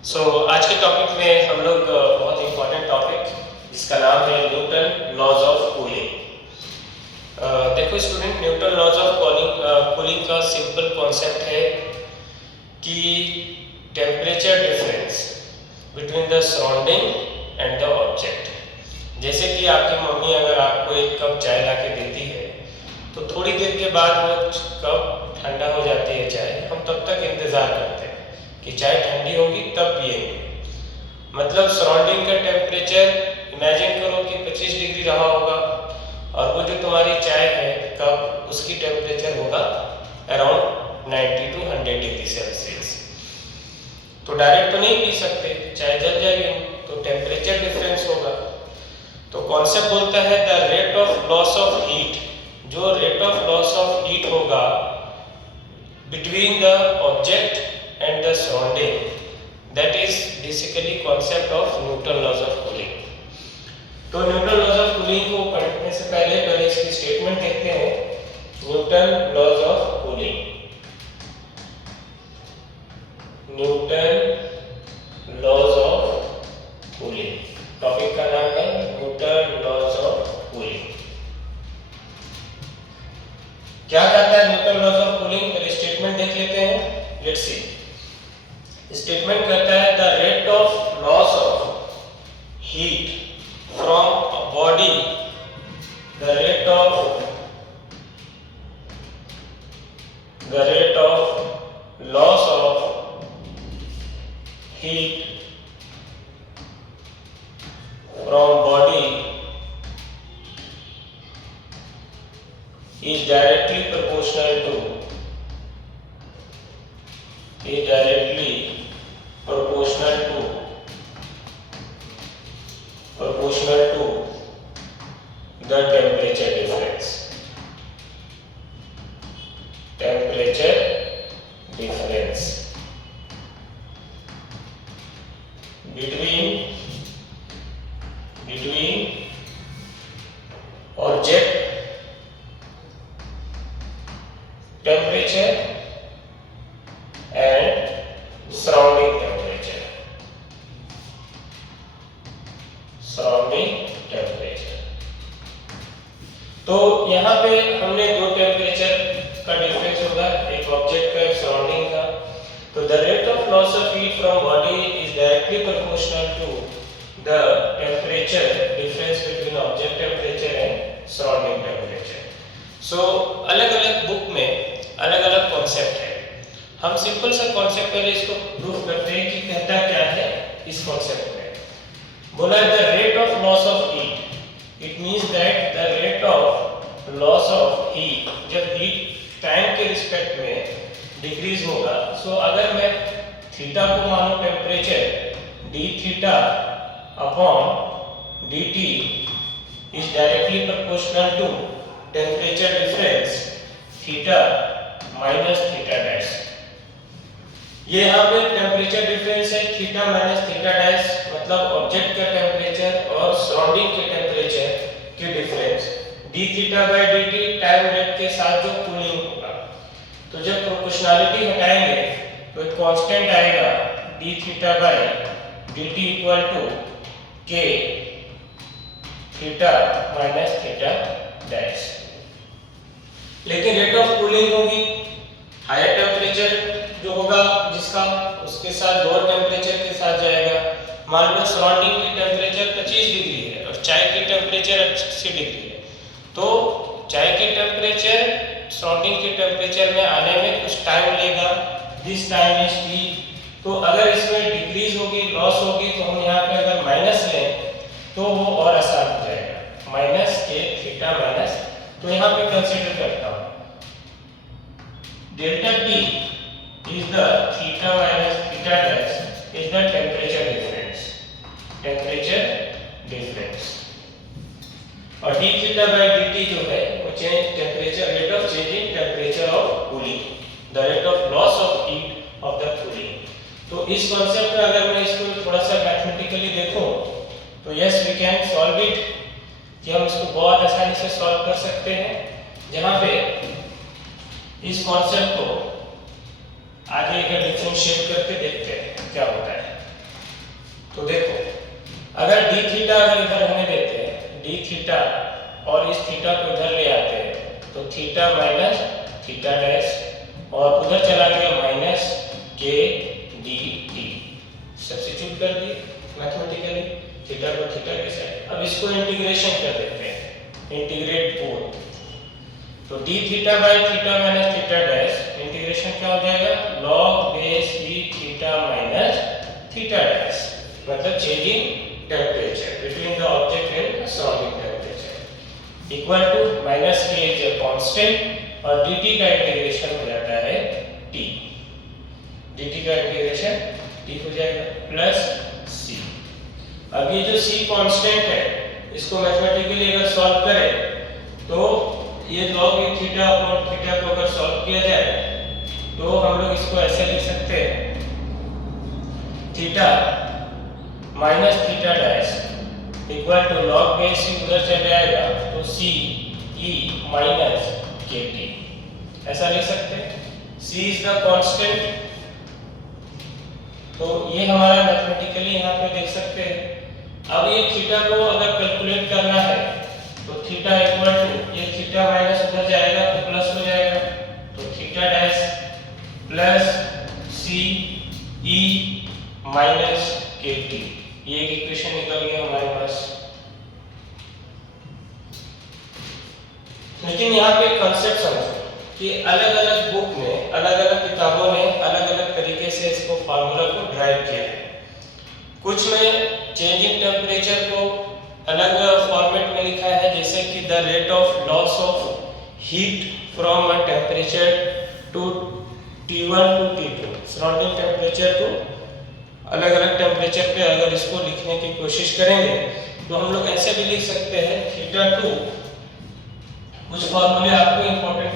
आज के टॉपिक में हम लोग बहुत इम्पोर्टेंट टॉपिक जिसका नाम है न्यूटन लॉज ऑफ कूलिंग। देखो student, Newton laws of cooling का सिंपल कॉन्सेप्ट है कि temperature difference between the surrounding and the object. जैसे कि आपकी मम्मी अगर आपको एक कप चाय ला के देती है तो थोड़ी देर के बाद वो कप ठंडा हो जाती है चाय, हम तब तक इंतज़ार करते हैं कि चाय ठंडी होगी तब पिएंगे। मतलब सराउंडिंग का टेम्परेचर इमेजिन करो कि 25 डिग्री रहा होगा और वो जो तुम्हारी चाय है कप, उसकी टेम्परेचर होगा अराउंड 90 to 100 डिग्री सेल्सियस। तो डायरेक्ट तो नहीं पी सकते, चाय जल जाएगी, तो टेम्परेचर डिफरेंस होगा। तो कॉन्सेप्ट बोलता है the rate of loss of heat. जो rate of loss of heat होगा between the object and the surrounding, that is basically concept of Newton laws of cooling। तो न्यूटन लॉज ऑफ कूलिंग को पढ़ने से पहले इसकी स्टेटमेंट देखते हैं। Newton laws of cooling, Newton laws of cooling, topic का नाम है न्यूटन लॉज ऑफ कूलिंग। क्या कहता है न्यूटन लॉज ऑफ कूलिंग? पहले स्टेटमेंट देख लेते हैं। लेट्स सी, स्टेटमेंट कहता है the rate of loss of heat from a body, the rate of loss of heat from body is directly proportional to the temperature difference between object temperature and surrounding temperature। तो यहाँ पे हमने दो temperature का difference होगा, एक object का एक सराउंडिंग का। तो the rate of loss of heat from body is directly proportional to the temperature difference between object temperature and surrounding temperature. So अलग अलग बुक में अलग अलग कॉन्सेप्ट है। हम सिंपल सा कॉन्सेप्ट पहले इसको प्रूफ करते हैं कि कहता क्या है इस कॉन्सेप्ट में। बोला the rate of loss of heat, it means that the rate of loss of heat, जब हीट टाइम के रिस्पेक्ट में डिक्रीज होगा। सो अगर मैं थीटा को मानो temperature, D theta upon D T is directly proportional to temperature difference theta minus theta dash. ये यहाँ पे टेम्परेचर डिफरेंस है थीटा माइनस थीटा डैश, मतलब ऑब्जेक्ट का टेम्परेचर और सराउंडिंग के टेम्परेचर के difference D theta by D T time rate के साथ जो कूलिंग होगा। तो जब प्रोपोर्शनलिटी हटाएंगे तो एक कांस्टेंट आएगा D theta by D T equal to K theta minus theta dash. लेकिन रेट ऑफ कूलिंग होगी हायर टेम्परेचर जो होगा जिसका, उसके साथ लोअर टेम्परेचर के साथ जाएगा। मान लो सराउंडिंग की टेम्परेचर 25 डिग्री है और चाय की टेम्परेचर 80 डिग्री है, तो चाय की टेम्परेचर सराउंडिंग के टेम्परेचर में आने में कुछ टाइम लेगा, दिस टाइम इज टी। तो अगर इसमें डिक्रीज होगी, लॉस होगी, तो हम यहाँ पे अगर माइनस लें तो वो और आसान हो जाएगा, माइनस के थीटा माइनस। तो यहाँ पे कंसीडर करता हूँ delta T is the theta minus theta dash is the temperature difference और d theta by dt जो है वो change temperature, rate of changing temperature of cooling, the rate of loss of heat of the cooling. तो इस concept में अगर मैं इसको थोड़ा सा मैथमेटिकली देखूं तो yes we can solve it, कि हम इसको बहुत आसानी से सॉल्व कर सकते हैं। जहां पे इस कॉन्सेप्ट को आगे अगर डिफरेंशिएट करके देखते हैं क्या होता है। थीटा अगर इधर होने देते हैं डी थीटा और इस थीटा को इधर ले आते हैं तो थीटा माइनस थीटा डैश और उधर चला गया माइनस के डी टी, सब्स्टिट्यूट कर दिए मैथमेटिकली थीटा को थीटा के साथ। अब इसको इंटीग्रेशन कर देते हैं, इंटीग्रेट बोथ, तो d theta by theta minus theta dash integration क्या हो जाएगा log base b theta minus theta dash, मतलब changing temperature between the object and surrounding temperature equal to minus k is a constant और dt का integration हो जाता है t, dt का इंटीग्रेशन t हो जाएगा प्लस c। अब ये जो c कांस्टेंट है इसको मैथमेटिकली अगर सॉल्व करें तो ये log a theta upon theta को अगर सॉल्व किया जाए तो हम लोग इसको ऐसे लिख सकते हैं theta minus theta dash equal to log base c उधर चले जाएगा तो c e minus K T, ऐसा लिख सकते हैं। c इज द कांस्टेंट, तो ये हमारा मैथमेटिकली यहाँ पे देख सकते हैं। अब ये थीटा को अगर कैलकुलेट करना है तो थीटा इक्वल टू ये थीटा माइनस उधर जाएगा तो प्लस हो जाएगा, तो थीटा डैश प्लस सी ई माइनस के टी, ये एक इक्वेशन निकल गया हमारे पास। लेकिन यहाँ पे कंसेप्ट समझो कि अलग अलग बुक में अलग अलग किताबों ने अलग अलग तरीके से इसको फार्मूला को ड्राइव किया है। कुछ में चेंज इन टेम्परेचर को अलग फॉर्मेट में लिखा है, जैसे कि the rate of loss of heat from a temperature to T1 to T2, surrounding temperature को अलग अलग टेम्परेचर पे अगर इसको लिखने की कोशिश करेंगे तो हम लोग ऐसे भी लिख सकते हैं थीटा टू, कुछ फॉर्मूले आपको इंपॉर्टेंट